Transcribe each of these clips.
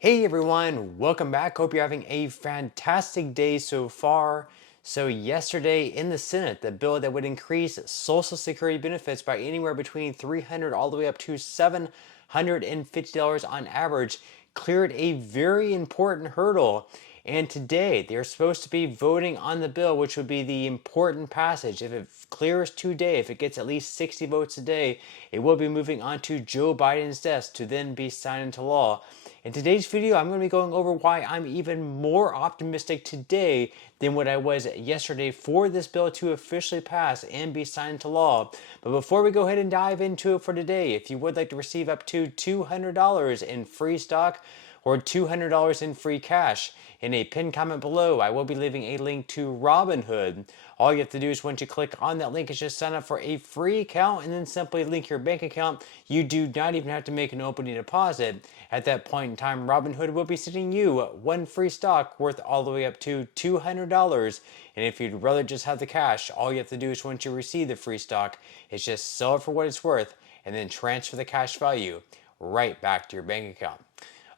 Hey everyone, welcome back. Hope you're having a fantastic day so far. So yesterday in the Senate, the bill that would increase Social Security benefits by anywhere between $300 all the way up to $750 on average cleared a very important hurdle. And today they're supposed to be voting on the bill, which would be the important passage. If it clears today, if it gets at least 60 votes today, it will be moving on to Joe Biden's desk to then be signed into law. In today's video, I'm going to be going over why I'm even more optimistic today than what I was yesterday for this bill to officially pass and be signed into law. But before we go ahead and dive into it for today, if you would like to receive up to $200 in free stock or $200 in free cash, in a pinned comment below, I will be leaving a link to Robinhood. All you have to do is once you click on that link is just sign up for a free account and then simply link your bank account. You do not even have to make an opening deposit. At that point in time, Robinhood will be sending you one free stock worth all the way up to $200. And if you'd rather just have the cash, all you have to do is once you receive the free stock is just sell it for what it's worth and then transfer the cash value right back to your bank account.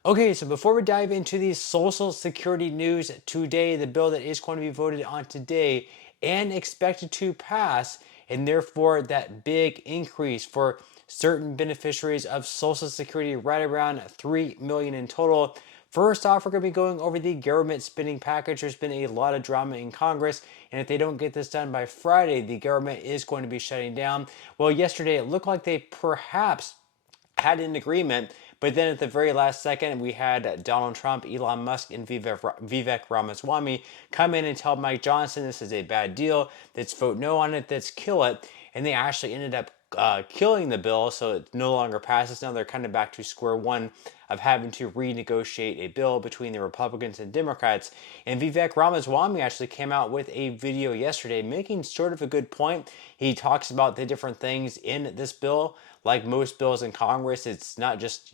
Okay, so before we dive into the Social Security news today, the bill that is going to be voted on today and expected to pass, and therefore that big increase for certain beneficiaries of Social Security, right around 3 million in total. First off, we're going to be going over the government spending package. There's been a lot of drama in Congress, and if they don't get this done by Friday, the government is going to be shutting down. Well, yesterday it looked like they perhaps had an agreement, but then at the very last second, we had Donald Trump, Elon Musk, and Vivek Ramaswamy come in and tell Mike Johnson this is a bad deal. Let's vote no on it. Let's kill it. And they actually ended up killing the bill, so it no longer passes. Now they're kind of back to square one of having to renegotiate a bill between the Republicans and Democrats. And Vivek Ramaswamy actually came out with a video yesterday making sort of a good point. He talks about the different things in this bill. Like most bills in Congress, it's not just,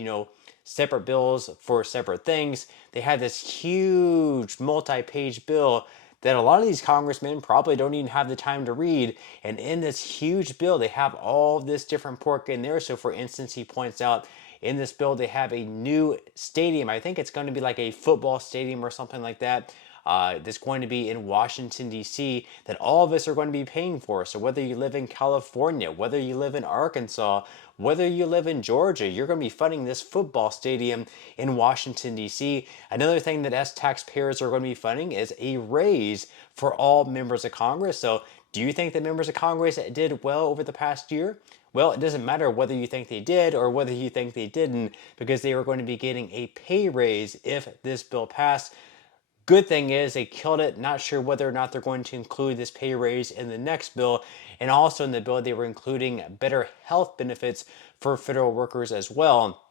separate bills for separate things. They had this huge multi-page bill that a lot of these congressmen probably don't even have the time to read. And in this huge bill, they have all this different pork in there. So for instance, he points out in this bill, they have a new stadium. I think it's going to be like a football stadium or something like that. That's going to be in Washington, D.C., that all of us are going to be paying for. So whether you live in California, whether you live in Arkansas, whether you live in Georgia, you're going to be funding this football stadium in Washington, D.C. Another thing that us taxpayers are going to be funding is a raise for all members of Congress. So do you think that members of Congress did well over the past year? Well, it doesn't matter whether you think they did or whether you think they didn't, because they are going to be getting a pay raise if this bill passed. Good thing is they killed it. Not sure whether or not they're going to include this pay raise in the next bill. And also in the bill, they were including better health benefits for federal workers as well.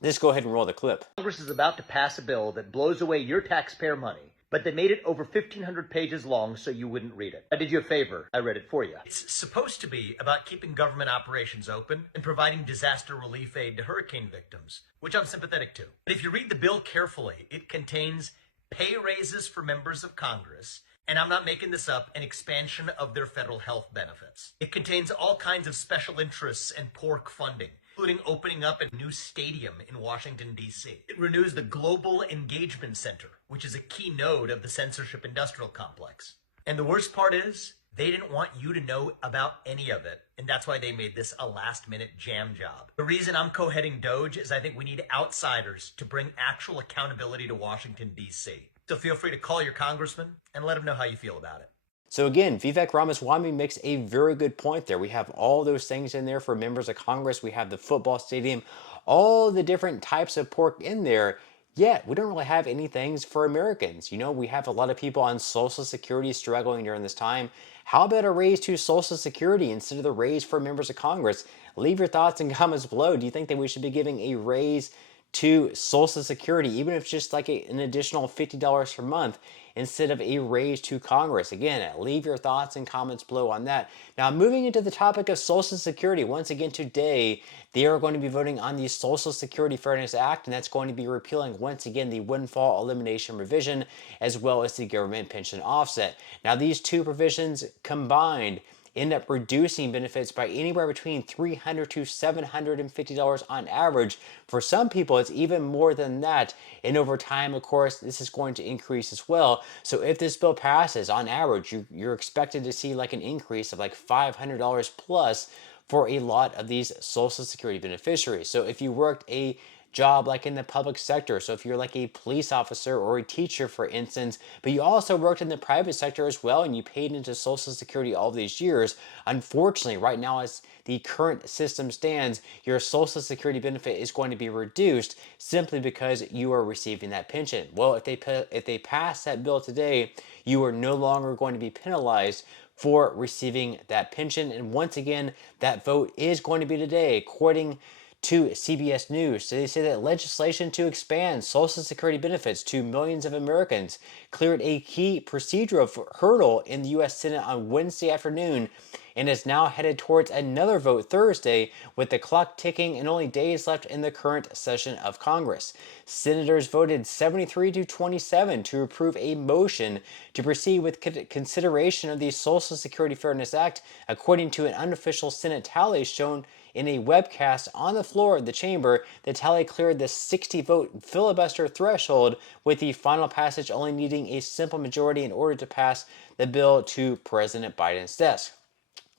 Let's go ahead and roll the clip. Congress is about to pass a bill that blows away your taxpayer money, but they made it over 1,500 pages long so you wouldn't read it. I did you a favor. I read it for you. It's supposed to be about keeping government operations open and providing disaster relief aid to hurricane victims, which I'm sympathetic to. But if you read the bill carefully, it contains pay raises for members of Congress, and I'm not making this up, an expansion of their federal health benefits. It contains all kinds of special interests and pork funding, including opening up a new stadium in Washington, D.C. It renews the Global Engagement Center, which is a key node of the censorship industrial complex. And the worst part is, they didn't want you to know about any of it, and that's why they made this a last-minute jam job. The reason I'm co-heading DOGE is I think we need outsiders to bring actual accountability to Washington, D.C. So feel free to call your congressman and let him know how you feel about it. So again, Vivek Ramaswamy makes a very good point there. We have all those things in there for members of Congress. We have the football stadium, all the different types of pork in there. Yet we don't really have any things for Americans. We have a lot of people on Social Security struggling during this time. How about a raise to Social Security instead of the raise for members of Congress? Leave your thoughts and comments below. Do you think that we should be giving a raise to Social Security, even if it's just like an additional $50 per month instead of a raise to Congress? Again, leave your thoughts and comments below on that. Now, moving into the topic of Social Security, once again today, they are going to be voting on the Social Security Fairness Act, and that's going to be repealing, once again, the windfall elimination provision, as well as the government pension offset. Now, these two provisions combined, end up reducing benefits by anywhere between $300 to $750 on average. For some people, it's even more than that. And over time, of course, this is going to increase as well. So if this bill passes, on average, you're expected to see like an increase of like $500 plus for a lot of these Social Security beneficiaries. So if you worked a job like in the public sector, so if you're like a police officer or a teacher, for instance, but you also worked in the private sector as well and you paid into Social Security all these years, unfortunately, right now, as the current system stands, your Social Security benefit is going to be reduced simply because you are receiving that pension. Well, if they pass that bill today, you are no longer going to be penalized for receiving that pension. And once again, that vote is going to be today, according to CBS News. So they say that legislation to expand Social Security benefits to millions of Americans cleared a key procedural hurdle in the U.S. Senate on Wednesday afternoon and is now headed towards another vote Thursday, with the clock ticking and only days left in the current session of Congress. Senators voted 73 to 27 to approve a motion to proceed with consideration of the Social Security Fairness Act, according to an unofficial Senate tally shown in a webcast on the floor of the chamber. The tally cleared the 60-vote filibuster threshold, with the final passage only needing a simple majority in order to pass the bill to President Biden's desk.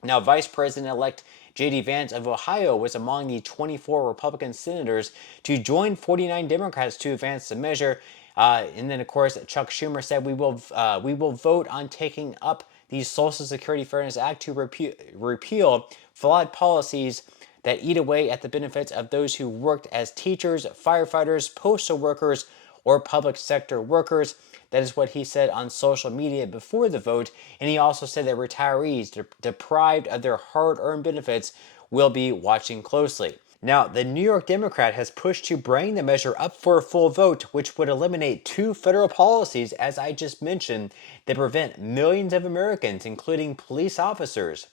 Now, Vice President-elect J.D. Vance of Ohio was among the 24 Republican senators to join 49 Democrats to advance the measure. And then, of course, Chuck Schumer said, we will vote on taking up the Social Security Fairness Act to repeal flawed policies that eat away at the benefits of those who worked as teachers, firefighters, postal workers, or public sector workers. That is what he said on social media before the vote. And he also said that retirees deprived of their hard-earned benefits will be watching closely. Now, the New York Democrat has pushed to bring the measure up for a full vote, which would eliminate two federal policies, as I just mentioned, that prevent millions of Americans, including police officers,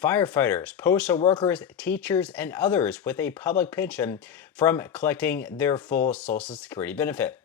firefighters, postal workers, teachers, and others with a public pension from collecting their full Social Security benefit.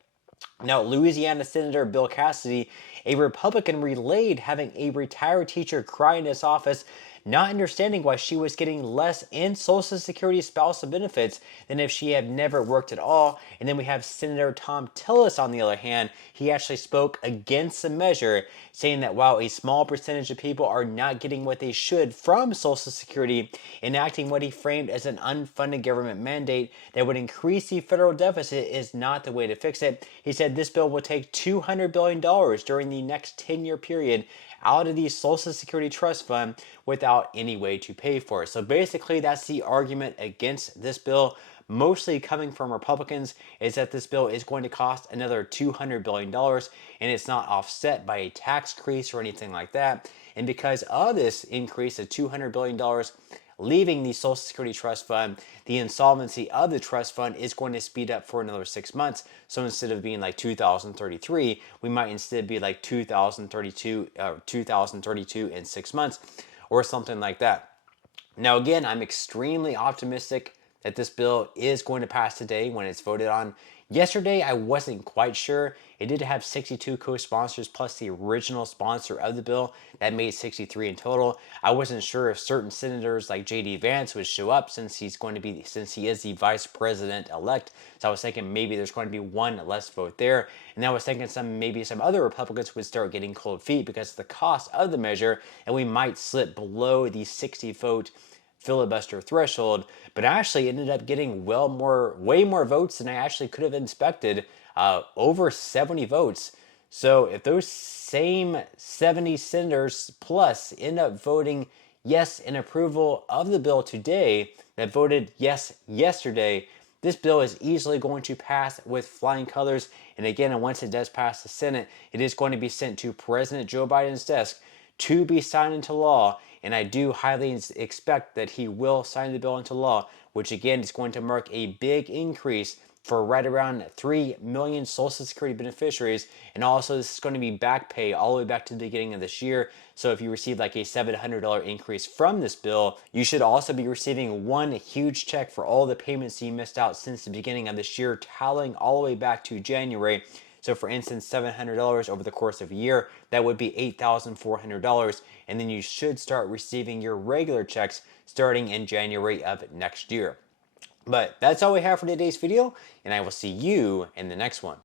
Now, Louisiana Senator Bill Cassidy, a Republican, relayed having a retired teacher cry in his office, not understanding why she was getting less in Social Security spousal benefits than if she had never worked at all. And then we have Senator Tom Tillis, on the other hand. He actually spoke against the measure, saying that while a small percentage of people are not getting what they should from Social Security, enacting what he framed as an unfunded government mandate that would increase the federal deficit is not the way to fix it. He said this bill will take $200 billion during the next 10-year period out of the Social Security Trust Fund without any way to pay for it. So basically, that's the argument against this bill, mostly coming from Republicans, is that this bill is going to cost another $200 billion, and it's not offset by a tax increase or anything like that. And because of this increase of $200 billion, leaving the Social Security Trust Fund, the insolvency of the trust fund is going to speed up for another 6 months. So instead of being like 2033, we might instead be like 2032 in 6 months or something like that. Now, again, I'm extremely optimistic that this bill is going to pass today when it's voted on. Yesterday, I wasn't quite sure. It did have 62 co-sponsors plus the original sponsor of the bill. That made 63 in total. I wasn't sure if certain senators like J.D. Vance would show up since he is the vice president elect. So I was thinking maybe there's going to be one less vote there. And I was thinking maybe some other Republicans would start getting cold feet because of the cost of the measure, and we might slip below the 60-vote filibuster threshold, but actually ended up getting way more votes than I actually could have expected, over 70 votes. So if those same 70 senators plus end up voting yes in approval of the bill today that voted yes yesterday, this bill is easily going to pass with flying colors. And again, once it does pass the Senate, it is going to be sent to President Joe Biden's desk to be signed into law. And I do highly expect that he will sign the bill into law, which again is going to mark a big increase for right around 3 million Social Security beneficiaries. And also, this is going to be back pay all the way back to the beginning of this year. So if you receive like a $700 increase from this bill, you should also be receiving one huge check for all the payments you missed out since the beginning of this year, tallying all the way back to January. So for instance, $700 over the course of a year, that would be $8,400. And then you should start receiving your regular checks starting in January of next year. But that's all we have for today's video, and I will see you in the next one.